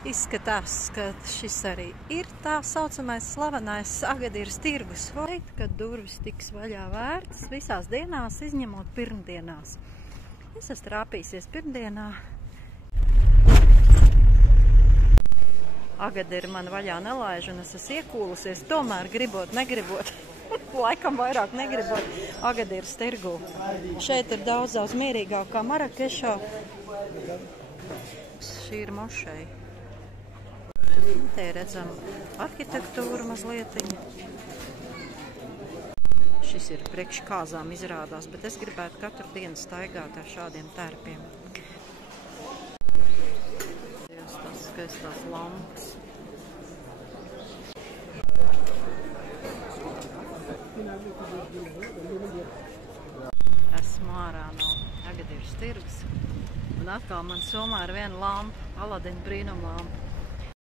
Izskatās, ka šis arī ir tā saucamais slavenais Agadir's tirgus. Teikt, ka durvis tiks vaļā vērtas visās dienās, izņemot pirmdienās. Es esmu trāpīsies pirmdienā. Agadir man vaļā nelaiž, un es esmu iekūlusies, tomēr gribot, negribot. Laikam vairāk negribot Agadir's tirgu. Šeit ir daudz mierīgāk kā Marakešā. Šī ir mošeja. Te redzam arhitektūru mazlietiņu. Šis ir priekš kāzām izrādās, bet es gribētu katru dienu staigāt ar šādiem tērpiem. Tās skaistās lampas. Esmu ārā no Agadir's tirgus. Un atkal man somā ir viena lampa, Aladina brīnumlampa.